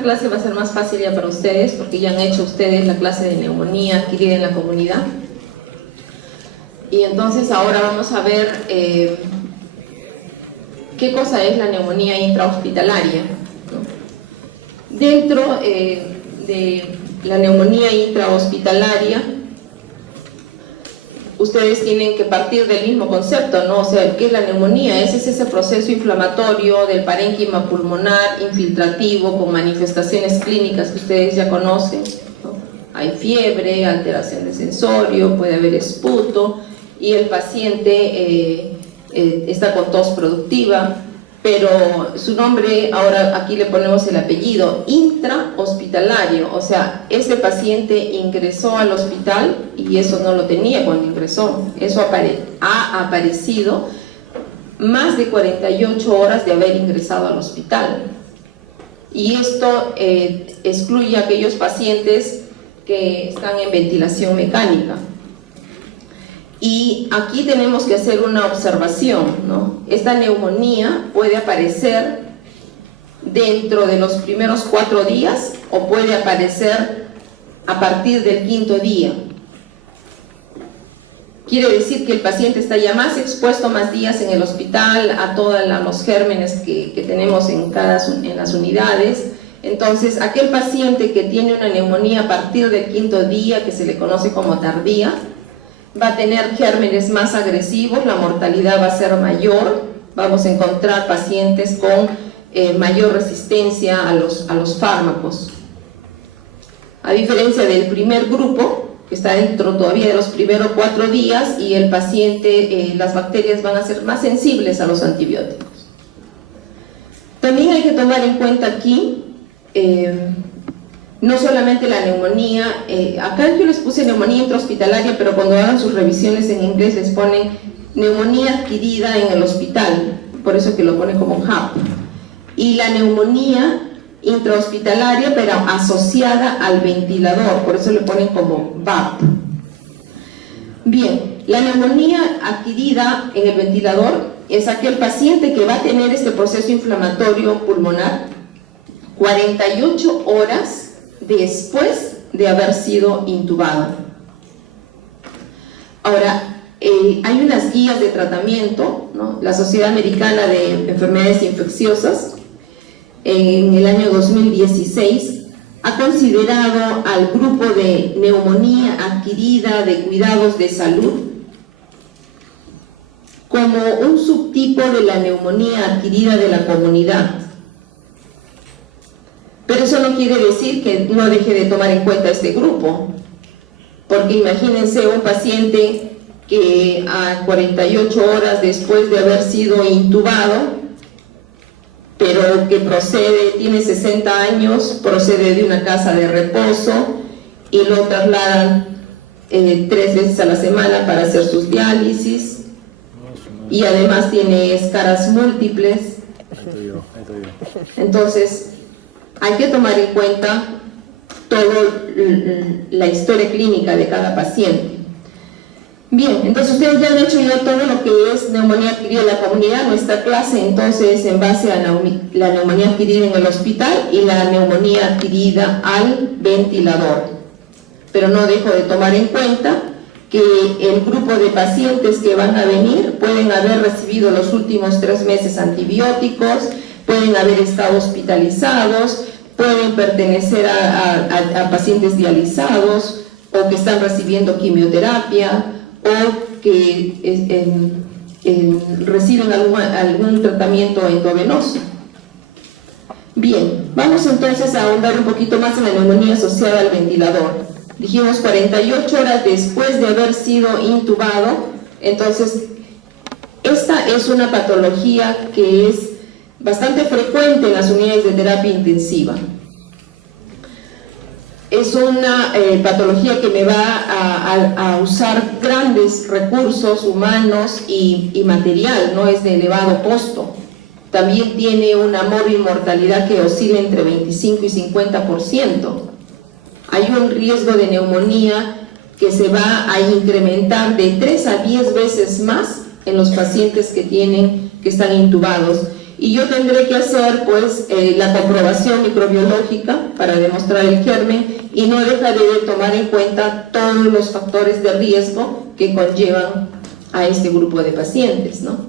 esta clase va a ser más fácil ya para ustedes, porque ya han hecho ustedes la clase de neumonía adquirida en la comunidad. Y entonces ahora vamos a ver qué cosa es la neumonía intrahospitalaria, ¿no? Dentro de la neumonía intrahospitalaria, ustedes tienen que partir del mismo concepto, ¿no? O sea, ¿qué es la neumonía? Es ese proceso inflamatorio del parénquima pulmonar infiltrativo con manifestaciones clínicas que ustedes ya conocen, ¿no? Hay fiebre, alteración de sensorio, puede haber esputo y el paciente está con tos productiva, pero su nombre, ahora aquí le ponemos el apellido, intrahospitalario, o sea, ese paciente ingresó al hospital y eso no lo tenía cuando ingresó, eso ha aparecido más de 48 horas de haber ingresado al hospital. Y esto excluye a aquellos pacientes que están en ventilación mecánica. Y aquí tenemos que hacer una observación, ¿no? Esta neumonía puede aparecer dentro de los primeros 4 días o puede aparecer a partir del 5.º día. Quiere decir que el paciente está ya más expuesto más días en el hospital a todos los gérmenes que tenemos en las unidades. Entonces, aquel paciente que tiene una neumonía a partir del 5.º día, que se le conoce como tardía, va a tener gérmenes más agresivos, la mortalidad va a ser mayor, vamos a encontrar pacientes con mayor resistencia a los fármacos. A diferencia del primer grupo, que está dentro todavía de los primeros 4 días, y el paciente, las bacterias van a ser más sensibles a los antibióticos. También hay que tomar en cuenta aquí no solamente la neumonía, acá yo les puse neumonía intrahospitalaria, pero cuando hagan sus revisiones en inglés les ponen neumonía adquirida en el hospital, por eso que lo ponen como un HAP, y la neumonía intrahospitalaria pero asociada al ventilador, por eso le ponen como VAP. Bien, la neumonía adquirida en el ventilador es aquel paciente que va a tener este proceso inflamatorio pulmonar 48 horas después de haber sido intubado. Ahora, hay unas guías de tratamiento, ¿no? La Sociedad Americana de Enfermedades Infecciosas, en el año 2016, ha considerado al grupo de neumonía adquirida de cuidados de salud como un subtipo de la neumonía adquirida de la comunidad. Pero eso no quiere decir que no deje de tomar en cuenta este grupo, porque imagínense un paciente que a 48 horas después de haber sido intubado, pero que tiene 60 años, procede de una casa de reposo y lo trasladan 3 veces a la semana para hacer sus diálisis, y además tiene escaras múltiples. Entonces, hay que tomar en cuenta toda la historia clínica de cada paciente. Bien, entonces ustedes ya han hecho ya todo lo que es neumonía adquirida en la comunidad, nuestra clase entonces en base a la neumonía adquirida en el hospital y la neumonía adquirida al ventilador. Pero no dejo de tomar en cuenta que el grupo de pacientes que van a venir pueden haber recibido los últimos 3 meses antibióticos, pueden haber estado hospitalizados, pueden pertenecer a pacientes dializados o que están recibiendo quimioterapia o que reciben algún tratamiento endovenoso. Bien, vamos entonces a ahondar un poquito más en la neumonía asociada al ventilador. Dijimos 48 horas después de haber sido intubado. Entonces, esta es una patología que es bastante frecuente en las unidades de terapia intensiva. Es una patología que me va a usar grandes recursos humanos y material, no es de elevado costo. También tiene una móvil mortalidad que oscila entre 25 y 50%. Hay un riesgo de neumonía que se va a incrementar de 3 a 10 veces más en los pacientes que están intubados. y yo tendré que hacer pues la comprobación microbiológica para demostrar el germen, y no dejaré de tomar en cuenta todos los factores de riesgo que conllevan a este grupo de pacientes, ¿no?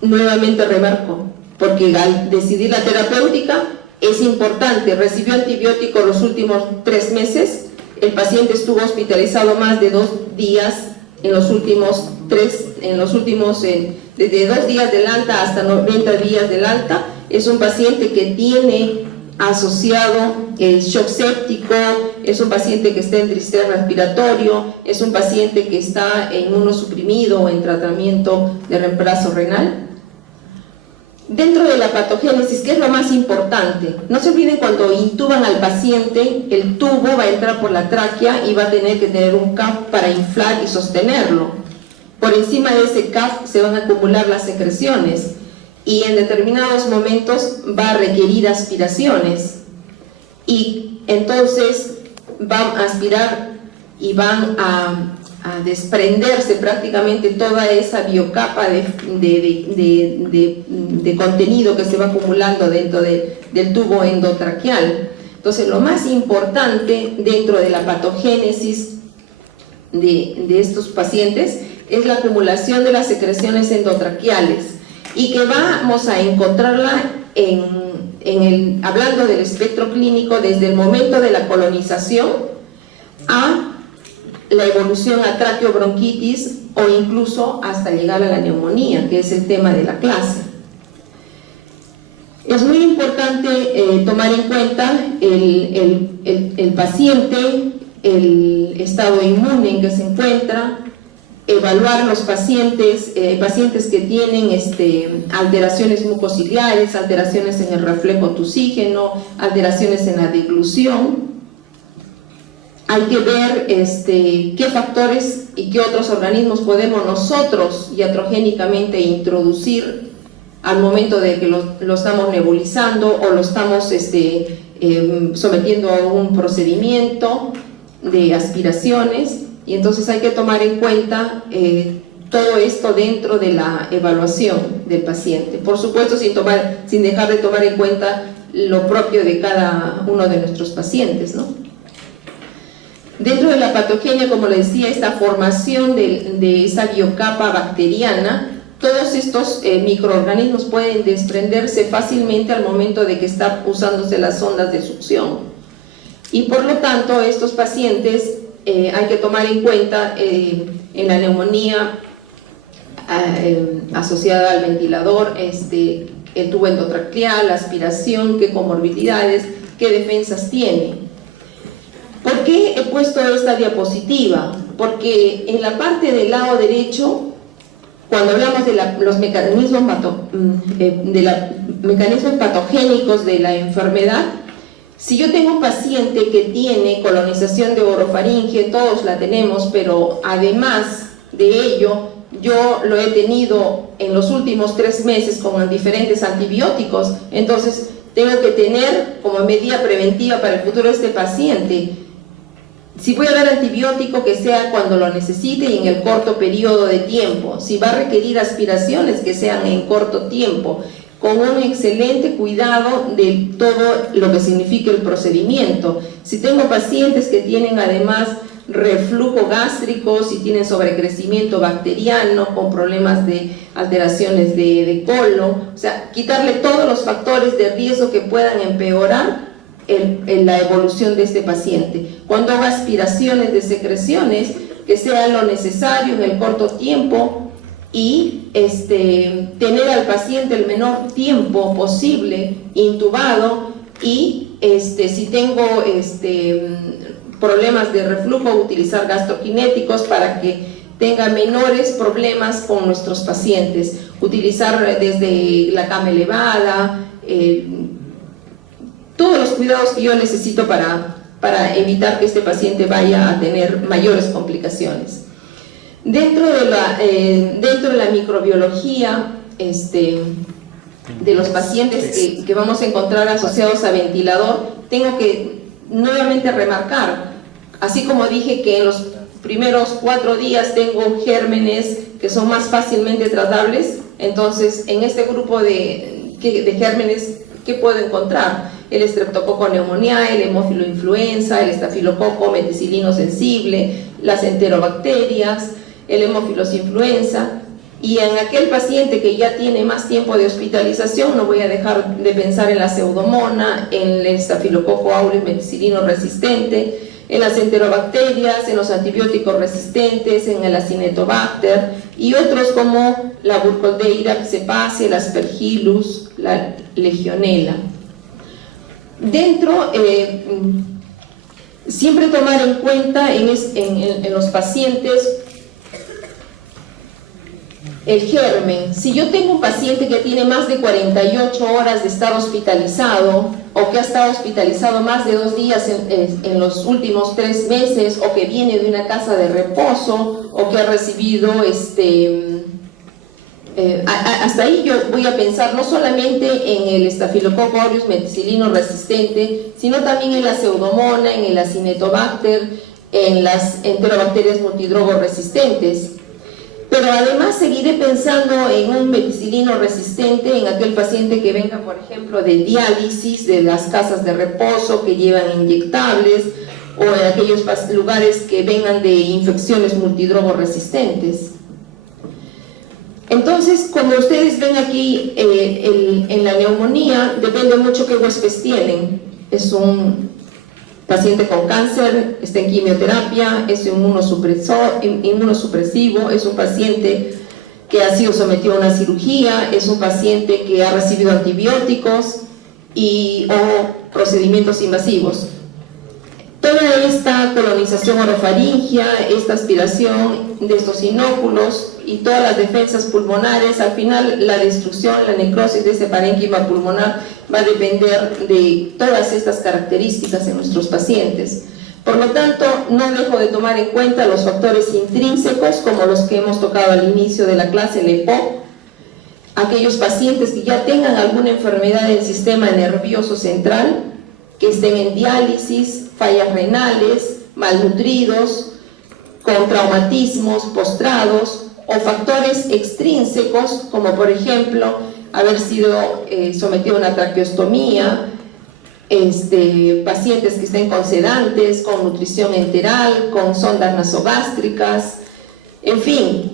Nuevamente remarco, porque al decidir la terapéutica es importante. Recibió antibiótico los últimos 3 meses, el paciente estuvo hospitalizado más de 2 días en los últimos desde 2 días del alta hasta 90 días del alta. Es un paciente que tiene asociado el shock séptico, es un paciente que está en distrés respiratorio, es un paciente que está en inmunosuprimido o en tratamiento de reemplazo renal. Dentro de la patogénesis, ¿qué es lo más importante? No se olviden, cuando intuban al paciente, el tubo va a entrar por la tráquea y va a tener que tener un CAF para inflar y sostenerlo. Por encima de ese CAF se van a acumular las secreciones, y en determinados momentos va a requerir aspiraciones, y entonces van a aspirar y van a desprenderse prácticamente toda esa biocapa de contenido que se va acumulando dentro del tubo endotraqueal. Entonces, lo más importante dentro de la patogénesis de estos pacientes es la acumulación de las secreciones endotraqueales, y que vamos a encontrarla hablando del espectro clínico, desde el momento de la colonización a la evolución a traqueobronquitis, o incluso hasta llegar a la neumonía, que es el tema de la clase. Es muy importante tomar en cuenta el paciente, el estado inmune en que se encuentra, evaluar los pacientes que tienen alteraciones mucociliares, alteraciones en el reflejo tusígeno, alteraciones en la deglución. Hay que ver qué factores y qué otros organismos podemos nosotros iatrogénicamente introducir al momento de que lo estamos nebulizando o lo estamos sometiendo a un procedimiento de aspiraciones. Y entonces hay que tomar en cuenta todo esto dentro de la evaluación del paciente. Por supuesto, sin dejar de tomar en cuenta lo propio de cada uno de nuestros pacientes, ¿no? Dentro de la patogenia, como les decía, esta formación de esa biocapa bacteriana, todos estos microorganismos pueden desprenderse fácilmente al momento de que están usándose las sondas de succión. Y por lo tanto, estos pacientes hay que tomar en cuenta en la neumonía asociada al ventilador, el tubo endotraqueal, la aspiración, qué comorbilidades, qué defensas tiene. ¿Por qué he puesto esta diapositiva? Porque en la parte del lado derecho, cuando hablamos de los mecanismos patogénicos de la enfermedad, si yo tengo un paciente que tiene colonización de orofaringe, todos la tenemos, pero además de ello, yo lo he tenido en los últimos 3 meses con diferentes antibióticos, entonces tengo que tener como medida preventiva para el futuro de este paciente, si voy a dar antibiótico, que sea cuando lo necesite y en el corto periodo de tiempo. Si va a requerir aspiraciones, que sean en corto tiempo, con un excelente cuidado de todo lo que significa el procedimiento. Si tengo pacientes que tienen además reflujo gástrico, si tienen sobrecrecimiento bacteriano, con problemas de alteraciones de colon, o sea, quitarle todos los factores de riesgo que puedan empeorar la evolución de este paciente. Cuando haga aspiraciones de secreciones, que sea lo necesario en el corto tiempo, y tener al paciente el menor tiempo posible intubado, y si tengo problemas de reflujo, utilizar gastroquinéticos para que tenga menores problemas con nuestros pacientes, utilizar desde la cama elevada, todos los cuidados que yo necesito para evitar que este paciente vaya a tener mayores complicaciones. Dentro de la microbiología de los pacientes que vamos a encontrar asociados a ventilador, tengo que nuevamente remarcar, así como dije que en los primeros 4 días tengo gérmenes que son más fácilmente tratables, entonces en este grupo que de gérmenes que puedo encontrar: el Streptococcus pneumoniae, el hemófilo influenza, el estafilococo meticilino sensible, las enterobacterias, el hemófilos influenza. Y en aquel paciente que ya tiene más tiempo de hospitalización, no voy a dejar de pensar en la pseudomona, en el estafilococo aureus meticilino resistente, en las enterobacterias, en los antibióticos resistentes, en el Acinetobacter y otros como la Burkholderia cepacia, el Aspergillus, la Legionella. Dentro, siempre tomar en cuenta en los pacientes el germen. Si yo tengo un paciente que tiene más de 48 horas de estar hospitalizado, o que ha estado hospitalizado más de 2 días en los últimos 3 meses, o que viene de una casa de reposo, o que ha recibido hasta ahí yo voy a pensar no solamente en el Staphylococcus aureus meticilino resistente, sino también en la pseudomona, en el Acinetobacter, en las enterobacterias multidrogo resistentes. Pero además seguiré pensando en un meticilino resistente, en aquel paciente que venga, por ejemplo, de diálisis, de las casas de reposo que llevan inyectables, o en aquellos lugares que vengan de infecciones multidrogo resistentes. Entonces, como ustedes ven aquí, en la neumonía depende mucho qué huéspedes tienen. Es un paciente con cáncer, está en quimioterapia, es inmunosupresivo, es un paciente que ha sido sometido a una cirugía, es un paciente que ha recibido antibióticos o procedimientos invasivos. Toda esta colonización orofaringia, esta aspiración de estos inóculos y todas las defensas pulmonares, al final la destrucción, la necrosis de ese parénquima pulmonar va a depender de todas estas características en nuestros pacientes. Por lo tanto, no dejo de tomar en cuenta los factores intrínsecos, como los que hemos tocado al inicio de la clase, el EPOC, aquellos pacientes que ya tengan alguna enfermedad del sistema nervioso central, que estén en diálisis, fallas renales, malnutridos, con traumatismos, postrados, o factores extrínsecos, como por ejemplo haber sido sometido a una traqueostomía, pacientes que estén con sedantes, con nutrición enteral, con sondas nasogástricas, en fin,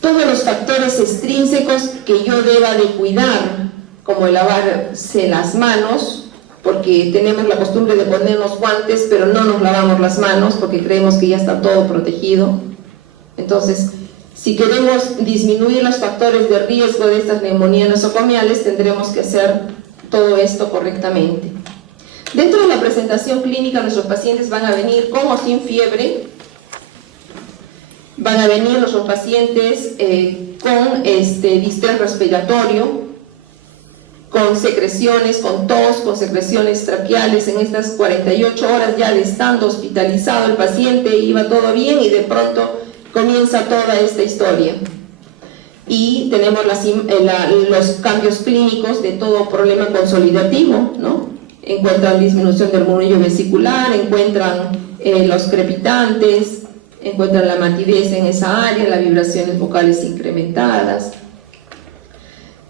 todos los factores extrínsecos que yo deba de cuidar, como el lavarse las manos, porque tenemos la costumbre de ponernos guantes, pero no nos lavamos las manos porque creemos que ya está todo protegido. Entonces, si queremos disminuir los factores de riesgo de estas neumonías nosocomiales, tendremos que hacer todo esto correctamente. Dentro de la presentación clínica, nuestros pacientes van a venir con o sin fiebre, van a venir nuestros pacientes con distrés respiratorio, con secreciones, con tos, con secreciones traqueales. En estas 48 horas ya de estando hospitalizado el paciente iba todo bien y de pronto comienza toda esta historia. Y tenemos los cambios clínicos de todo problema consolidativo, ¿no? Encuentran disminución del murmullo vesicular, encuentran los crepitantes, encuentran la matidez en esa área, las vibraciones vocales incrementadas.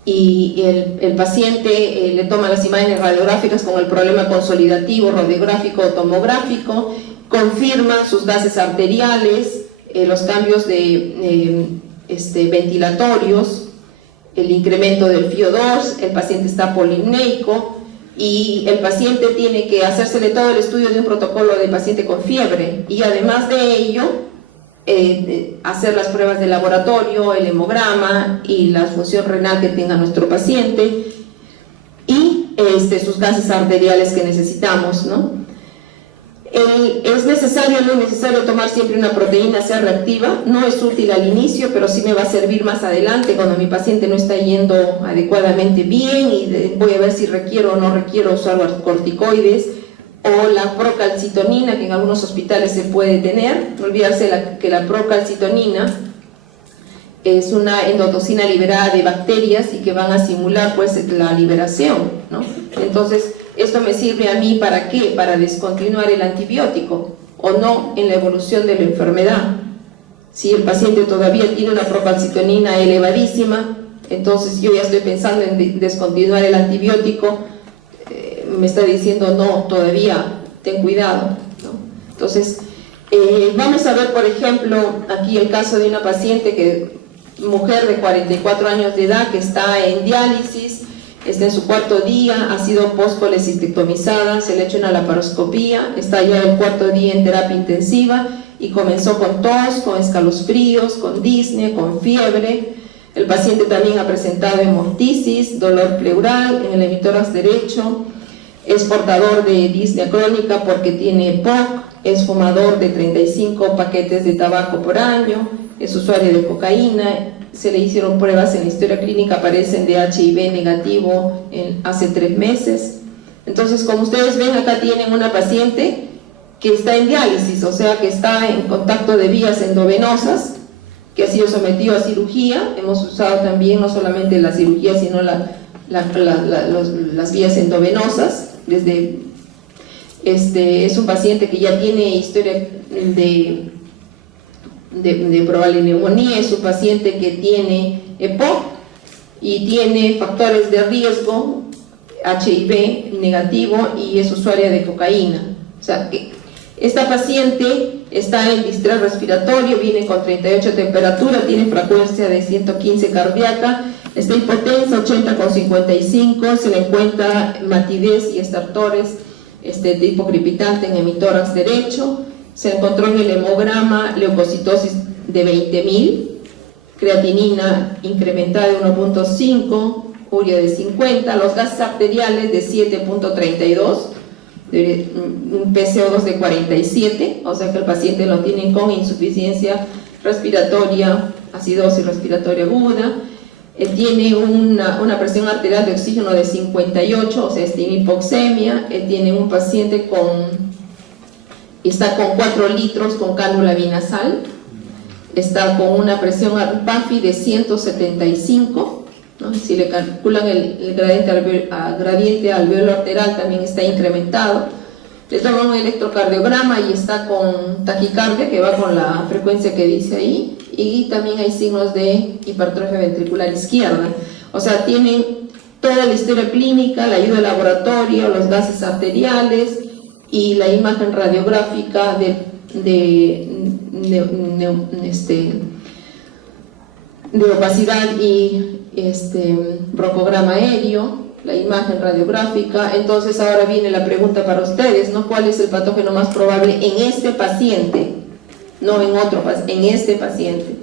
Y el paciente le toma las imágenes radiográficas con el problema consolidativo, radiográfico o tomográfico, confirma sus gases arteriales, los cambios ventilatorios, el incremento del FiO2, el paciente está polipneico y el paciente tiene que hacérsele todo el estudio de un protocolo de paciente con fiebre y además de ello hacer las pruebas de laboratorio, el hemograma y la función renal que tenga nuestro paciente y sus gases arteriales que necesitamos, ¿no? ¿Es necesario o no es necesario tomar siempre una proteína C reactiva? No es útil al inicio, pero sí me va a servir más adelante cuando mi paciente no está yendo adecuadamente bien y voy a ver si requiero o no requiero usar corticoides, o la procalcitonina, que en algunos hospitales se puede tener. No olvidarse que la procalcitonina es una endotoxina liberada de bacterias y que van a simular pues la liberación, ¿no? Entonces, esto me sirve a mí ¿para qué? Para descontinuar el antibiótico o no en la evolución de la enfermedad. Si el paciente todavía tiene una procalcitonina elevadísima, entonces yo ya estoy pensando en descontinuar el antibiótico, me está diciendo no, todavía, ten cuidado, ¿no? Entonces, vamos a ver, por ejemplo, aquí el caso de una paciente, mujer de 44 años de edad, que está en diálisis, está en su 4.º día, ha sido postcolecistectomizada, se le ha hecho una laparoscopía, está ya el 4.º día en terapia intensiva y comenzó con tos, con escalofríos, con disnea, con fiebre. El paciente también ha presentado hemoptisis, dolor pleural en el hemitórax derecho, es portador de disnea crónica porque tiene POC, es fumador de 35 paquetes de tabaco por año, es usuario de cocaína, se le hicieron pruebas en la historia clínica, aparecen de HIV negativo hace 3 meses. Entonces, como ustedes ven, acá tienen una paciente que está en diálisis, o sea que está en contacto de vías endovenosas, que ha sido sometido a cirugía. Hemos usado también no solamente la cirugía, sino las vías endovenosas. Es un paciente que ya tiene historia de probable neumonía, es un paciente que tiene EPOC y tiene factores de riesgo, HIV negativo, y es usuaria de cocaína. O sea, esta paciente está en distrés respiratorio, viene con 38 de temperatura, tiene frecuencia de 115 cardíaca, está hipotensa, 80/55, se le encuentra matidez y estertores de hipocrepitante en hemitórax derecho, se encontró en el hemograma leucocitosis de 20.000, creatinina incrementada de 1.5, urea de 50, los gases arteriales de 7.32, un PCO2 de 47, o sea que el paciente lo tiene con insuficiencia respiratoria, acidosis respiratoria aguda. Tiene una presión arterial de oxígeno de 58, o sea, tiene hipoxemia. Tiene un paciente está con 4 litros con cánula binasal, está con una presión PAFI de 175, ¿no? Si le calculan el gradiente alveolo arterial, también está incrementado. Le toman un electrocardiograma y está con taquicardia, que va con la frecuencia que dice ahí, y también hay signos de hipertrofia ventricular izquierda. O sea, tienen toda la historia clínica, la ayuda de laboratorio, los gases arteriales y la imagen radiográfica de opacidad y broncograma aéreo, la imagen radiográfica. Entonces ahora viene la pregunta para ustedes, ¿no? ¿Cuál es el patógeno más probable en este paciente? No en otro, en este paciente.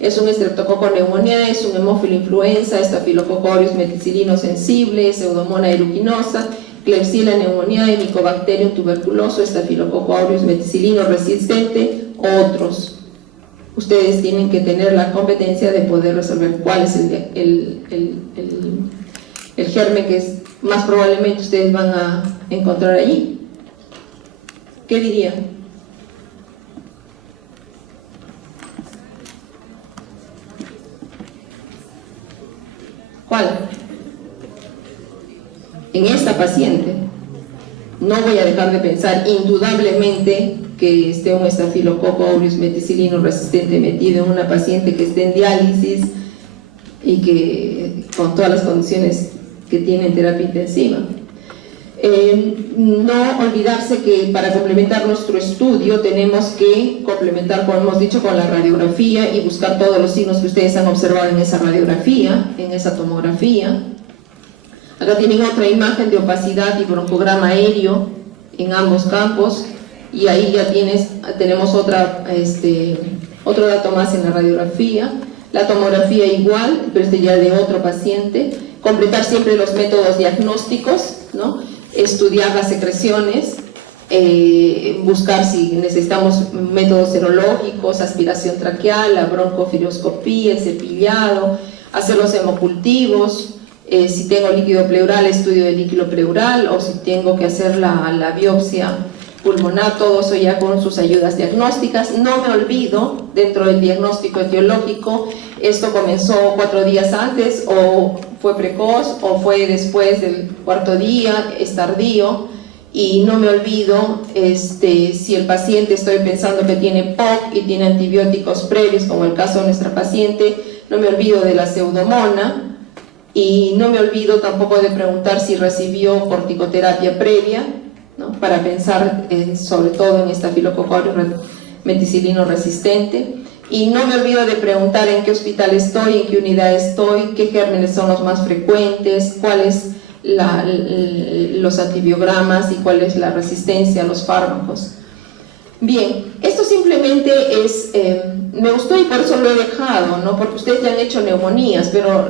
Es un estreptococo pneumoniae, es un hemófilo influenza, estafilococo aureus meticilino sensible, pseudomonas aeruginosa, Klebsiella pneumoniae, Mycobacterium tuberculoso, estafilococo aureus meticilino resistente, otros. Ustedes tienen que tener la competencia de poder resolver cuál es el germen que más probablemente ustedes van a encontrar allí. ¿Qué dirían? ¿Cuál? En esta paciente no voy a dejar de pensar indudablemente que esté un estafilococo aureus meticilino resistente metido en una paciente que esté en diálisis y que con todas las condiciones que tiene en terapia intensiva. No olvidarse que para complementar nuestro estudio tenemos que complementar, como hemos dicho, con la radiografía y buscar todos los signos que ustedes han observado en esa radiografía, en esa tomografía. Acá tienen otra imagen de opacidad y broncograma aéreo en ambos campos, y ahí ya tenemos otro dato más en la radiografía. La tomografía igual, pero ya de otro paciente. Completar siempre los métodos diagnósticos, ¿no? Estudiar las secreciones, buscar si necesitamos métodos serológicos, aspiración traqueal, la broncofilioscopía, el cepillado, hacer los hemocultivos, si tengo líquido pleural, estudio de líquido pleural, o si tengo que hacer la biopsia pulmonar, todo eso ya con sus ayudas diagnósticas. No me olvido, dentro del diagnóstico etiológico, esto comenzó 4 días antes, o fue precoz, o fue después del 4.º día, es tardío, y no me olvido si el paciente, estoy pensando que tiene POC y tiene antibióticos previos, como el caso de nuestra paciente, no me olvido de la pseudomona y no me olvido tampoco de preguntar si recibió corticoterapia previa, ¿no? Para pensar sobre todo en estafilococo meticilino resistente. Y no me olvido de preguntar en qué hospital estoy, en qué unidad estoy, qué gérmenes son los más frecuentes, cuáles los antibiogramas y cuál es la resistencia a los fármacos. Bien, esto simplemente es, me gustó y por eso lo he dejado, ¿no? Porque ustedes ya han hecho neumonías, pero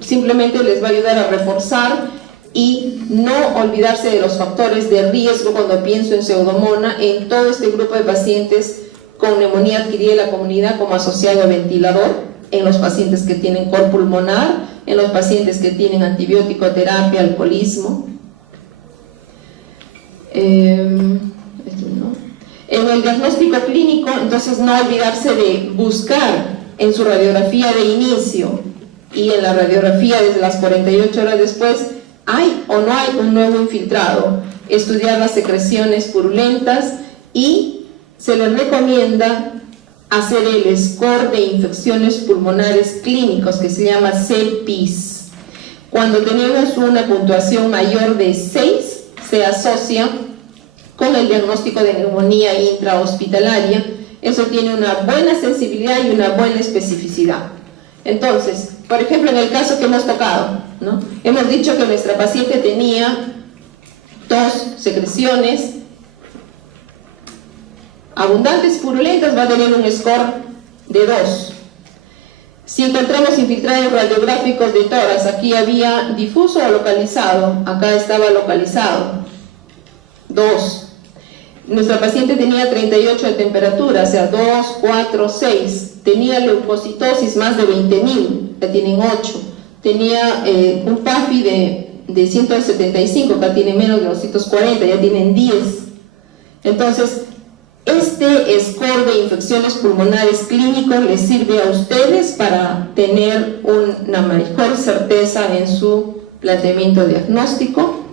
simplemente les va a ayudar a reforzar y no olvidarse de los factores de riesgo cuando pienso en pseudomona en todo este grupo de pacientes con neumonía adquirida en la comunidad como asociado a ventilador, en los pacientes que tienen cor pulmonar, en los pacientes que tienen antibiótico terapia, alcoholismo. En el diagnóstico clínico, entonces no olvidarse de buscar en su radiografía de inicio y en la radiografía desde las 48 horas después, ¿hay o no hay un nuevo infiltrado? Estudiar las secreciones purulentas y se les recomienda hacer el score de infecciones pulmonares clínicos que se llama CPIS. Cuando tenemos una puntuación mayor de 6, se asocia con el diagnóstico de neumonía intrahospitalaria. Eso tiene una buena sensibilidad y una buena especificidad. Entonces, por ejemplo, en el caso que hemos tocado, ¿no? Hemos dicho que nuestra paciente tenía tos, secreciones abundantes, purulentas, va a tener un score de 2. Si encontramos infiltrados radiográficos de tórax, aquí había difuso o localizado, acá estaba localizado, 2. Nuestra paciente tenía 38 de temperatura, o sea, 2, 4, 6. Tenía leucocitosis más de 20.000, ya tienen 8. Tenía un PAFI de 175, acá tiene menos de 240, ya tienen 10. Entonces, este score de infecciones pulmonares clínicos les sirve a ustedes para tener una mejor certeza en su planteamiento diagnóstico.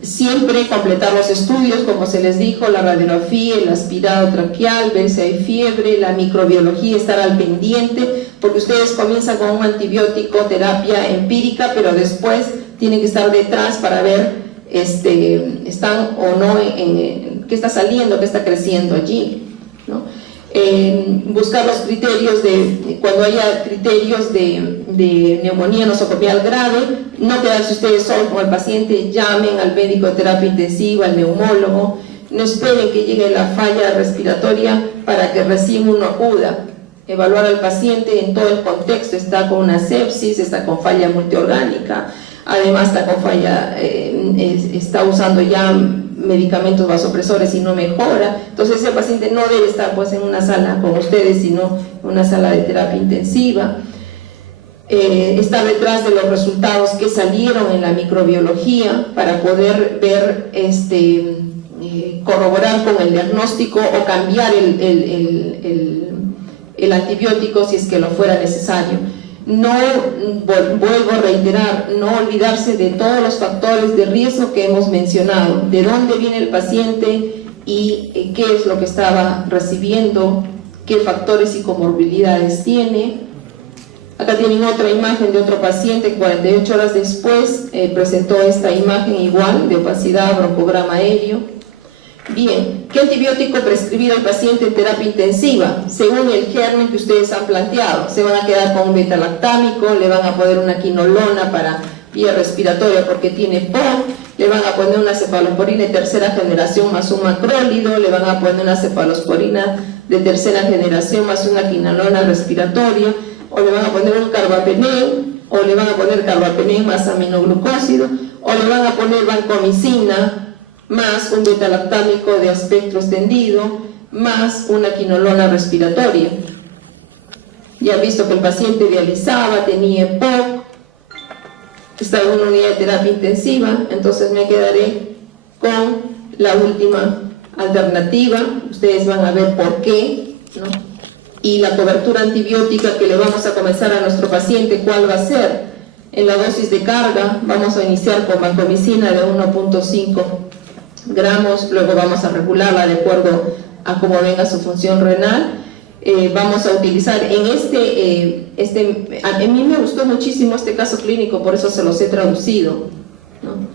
Siempre completar los estudios, como se les dijo, la radiografía, el aspirado traqueal, ver si hay fiebre, la microbiología, estar al pendiente, porque ustedes comienzan con un antibiótico, terapia empírica, pero después tienen que estar detrás para ver están o no qué está saliendo, qué está creciendo allí, ¿no? Buscar los criterios cuando haya criterios de neumonía nosocomial grave, no quedarse ustedes solos con el paciente, llamen al médico de terapia intensiva, al neumólogo, no esperen que llegue la falla respiratoria para que recién uno acuda. Evaluar al paciente en todo el contexto, está con una sepsis, está con falla multiorgánica, además está con falla, está usando ya medicamentos vasopresores y no mejora. Entonces ese paciente no debe estar pues en una sala con ustedes, sino en una sala de terapia intensiva. Estar detrás de los resultados que salieron en la microbiología para poder ver, corroborar con el diagnóstico o cambiar el antibiótico si es que lo fuera necesario. No, vuelvo a reiterar, no olvidarse de todos los factores de riesgo que hemos mencionado, de dónde viene el paciente y qué es lo que estaba recibiendo, qué factores y comorbilidades tiene. Acá tienen otra imagen de otro paciente, 48 horas después presentó esta imagen igual de opacidad, broncograma aéreo. Bien, ¿qué antibiótico prescribir al paciente en terapia intensiva? Según el germen que ustedes han planteado, se van a quedar con un beta-lactámico, le van a poner una quinolona para vía respiratoria porque tiene PON, le van a poner una cefalosporina de tercera generación más un macrólido, le van a poner una cefalosporina de tercera generación más una quinolona respiratoria, o le van a poner un carbapenén, o le van a poner carbapenén más aminoglucósido, o le van a poner vancomicina más un beta-lactámico de espectro extendido, más una quinolona respiratoria. Ya han visto que el paciente dializaba, tenía EPOC, está en una unidad de terapia intensiva, entonces me quedaré con la última alternativa. Ustedes van a ver por qué, ¿no? Y la cobertura antibiótica que le vamos a comenzar a nuestro paciente, ¿cuál va a ser? En la dosis de carga vamos a iniciar con vancomicina de 1.5 gramos, luego vamos a regularla de acuerdo a cómo venga su función renal. vamos a utilizar en a mí me gustó muchísimo este caso clínico, por eso se los he traducido, ¿no?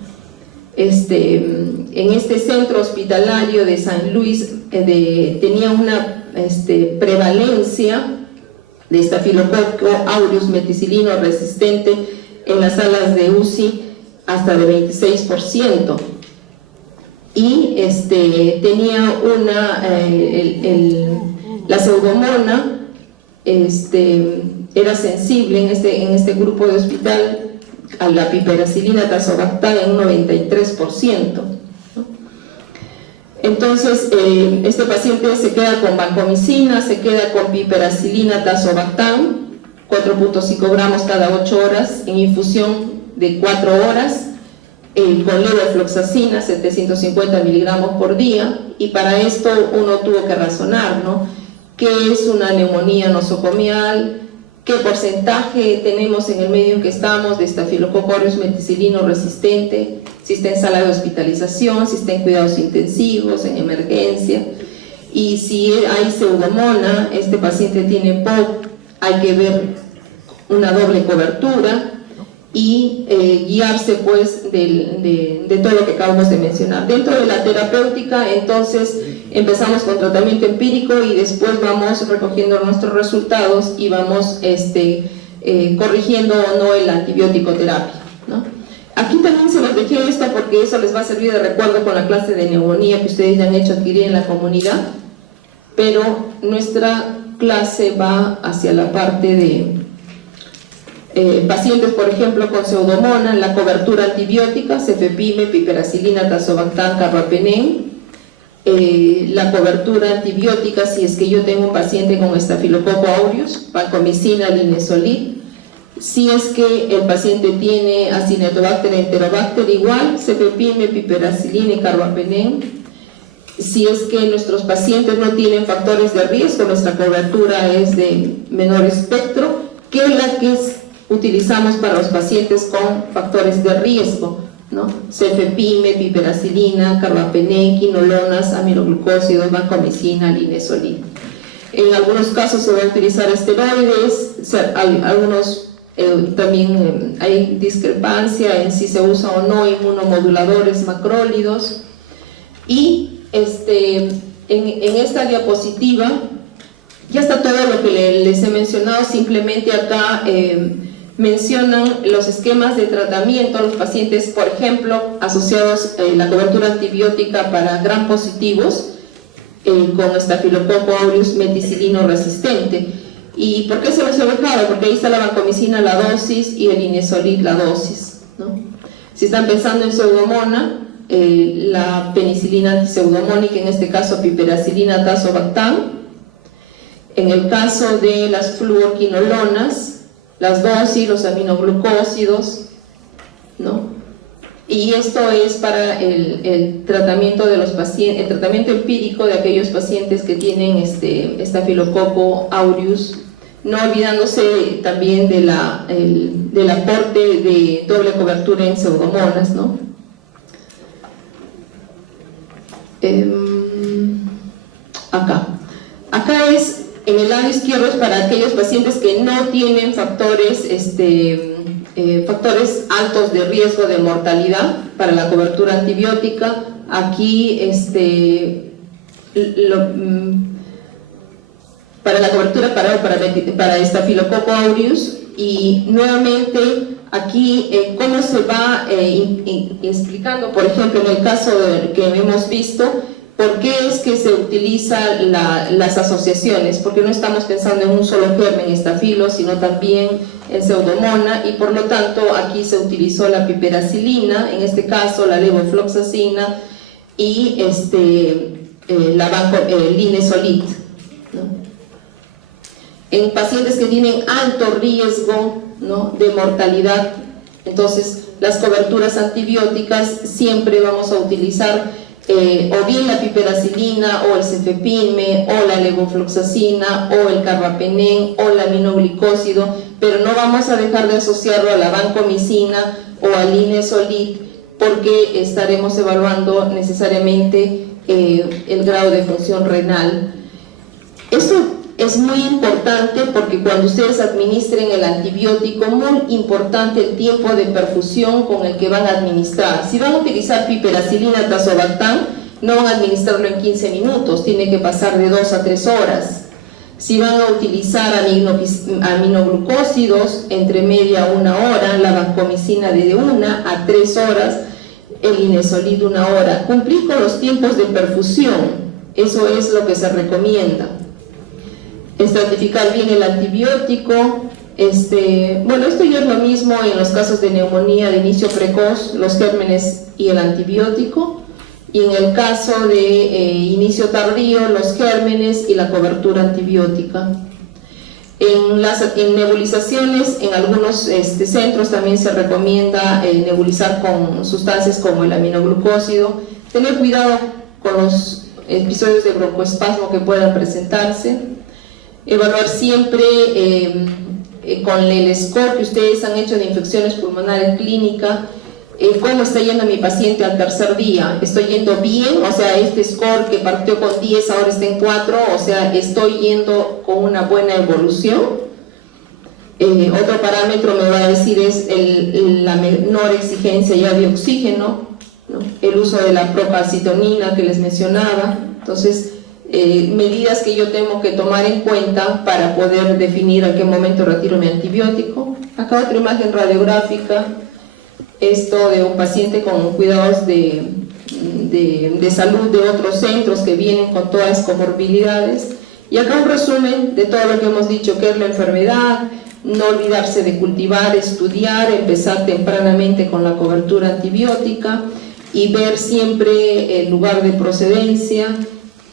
En este centro hospitalario de San Luis tenía una prevalencia de Staphylococcus aureus meticilino resistente en las salas de UCI hasta de 26%, y tenía la pseudomona era sensible en este grupo de hospital a la piperacilina tazobactam en un 93%, ¿no? Entonces, este paciente se queda con vancomicina, se queda con piperacilina tazobactam, 4.5 gramos cada 8 horas, en infusión de 4 horas, con levofloxacina, 750 miligramos por día, y para esto uno tuvo que razonar, ¿no? ¿Qué es una neumonía nosocomial? ¿Qué porcentaje tenemos en el medio en que estamos de Staphylococcus aureus meticilino resistente? Si está en sala de hospitalización, si está en cuidados intensivos, en emergencia. Y si hay pseudomona, este paciente tiene POC, hay que ver una doble cobertura y guiarse pues de todo lo que acabamos de mencionar. Dentro de la terapéutica, entonces empezamos con tratamiento empírico y después vamos recogiendo nuestros resultados y vamos corrigiendo o no el antibiótico terapia, ¿no? Aquí también se los dejé esta porque eso les va a servir de recuerdo con la clase de neumonía que ustedes ya han hecho adquirir en la comunidad, pero nuestra clase va hacia la parte de pacientes, por ejemplo, con pseudomona, la cobertura antibiótica, cefepime, piperacilina, tazobactam, carbapenem. La cobertura antibiótica, si es que yo tengo un paciente con Staphylococcus aureus, vancomicina, linezolid. Si es que el paciente tiene Acinetobacter, Enterobacter, igual, cefepime, piperacilina y carbapenem. Si es que nuestros pacientes no tienen factores de riesgo, nuestra cobertura es de menor espectro que la que utilizamos para los pacientes con factores de riesgo, ¿no? Cefepime, piperacilina, carbapenem, quinolonas, aminoglucósidos, vancomicina, linezolid. En algunos casos se va a utilizar esteroides, algunos también hay discrepancia en si se usa o no inmunomoduladores macrólidos. Y en esta diapositiva ya está todo lo que les he mencionado. Simplemente acá mencionan los esquemas de tratamiento a los pacientes, por ejemplo, asociados a la cobertura antibiótica para gram positivos con Staphylococcus aureus meticilino resistente. ¿Y por qué se los he dejado? Porque ahí está la vancomicina, la dosis, y el linezolid, la dosis, ¿no? Si están pensando en pseudomona, la penicilina antipseudomónica, en este caso piperacilina tazobactam. En el caso de las fluorquinolonas, las dosis, los aminoglucósidos, ¿no? Y esto es para el tratamiento de los pacientes, el tratamiento empírico de aquellos pacientes que tienen Staphylococcus aureus, no olvidándose también del aporte de doble cobertura en pseudomonas, ¿no? Acá es en el lado izquierdo, es para aquellos pacientes que no tienen factores altos de riesgo de mortalidad para la cobertura antibiótica. Aquí para la cobertura para Staphylococcus aureus. Y nuevamente aquí cómo se va explicando, por ejemplo, en el caso que hemos visto, por qué es que se utilizan las asociaciones, porque no estamos pensando en un solo germen estafilo, sino también en pseudomona, y por lo tanto aquí se utilizó la piperacilina, en este caso la levofloxacina y linezolid, ¿no? En pacientes que tienen alto riesgo, ¿no?, de mortalidad, entonces las coberturas antibióticas siempre vamos a utilizar o bien la piperacilina o el cefepime o la levofloxacina o el carbapenem o el aminoglicósido, pero no vamos a dejar de asociarlo a la vancomicina o al linezolid, porque estaremos evaluando necesariamente el grado de función renal. Esto es muy importante porque cuando ustedes administren el antibiótico, muy importante el tiempo de perfusión con el que van a administrar. Si van a utilizar piperacilina, tazobactam, no van a administrarlo en 15 minutos, tiene que pasar de 2 a 3 horas. Si van a utilizar aminoglucósidos, entre media a 1 hora, la vancomicina de 1 a 3 horas, el Linezolid 1 hora. Cumplir con los tiempos de perfusión, eso es lo que se recomienda. Estratificar bien el antibiótico. Bueno, esto ya es lo mismo en los casos de neumonía de inicio precoz, los gérmenes y el antibiótico. Y en el caso de inicio tardío, los gérmenes y la cobertura antibiótica. En nebulizaciones, en algunos centros también se recomienda nebulizar con sustancias como el aminoglucósido. Tener cuidado con los episodios de broncoespasmo que puedan presentarse. Evaluar siempre con el score que ustedes han hecho de infecciones pulmonares clínicas, cómo está yendo mi paciente al tercer día. ¿Estoy yendo bien? O sea, este score que partió con 10 ahora está en 4, o sea, estoy yendo con una buena evolución. Otro parámetro me va a decir es la menor exigencia ya de oxígeno, ¿no? El uso de la procalcitonina que les mencionaba. Entonces, medidas que yo tengo que tomar en cuenta para poder definir a qué momento retiro mi antibiótico. Acá otra imagen radiográfica, esto de un paciente con cuidados de salud de otros centros que vienen con todas las comorbilidades. Y acá un resumen de todo lo que hemos dicho, que es la enfermedad, no olvidarse de cultivar, estudiar, empezar tempranamente con la cobertura antibiótica y ver siempre el lugar de procedencia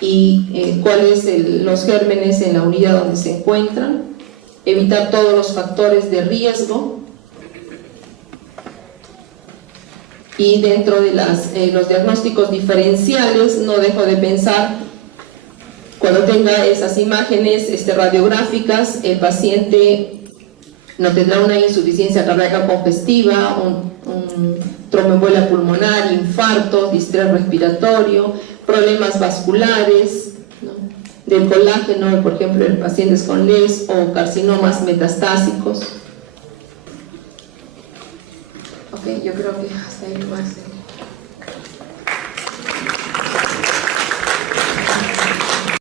y cuáles los gérmenes en la unidad donde se encuentran, evitar todos los factores de riesgo. Y dentro de los diagnósticos diferenciales, no dejo de pensar, cuando tenga esas imágenes radiográficas, el paciente no tendrá una insuficiencia cardíaca congestiva, un tromboembolia pulmonar, infarto, distrés respiratorio, problemas vasculares, ¿no? Del colágeno, por ejemplo, en pacientes con LES o carcinomas metastásicos. Ok, yo creo que hasta ahí más.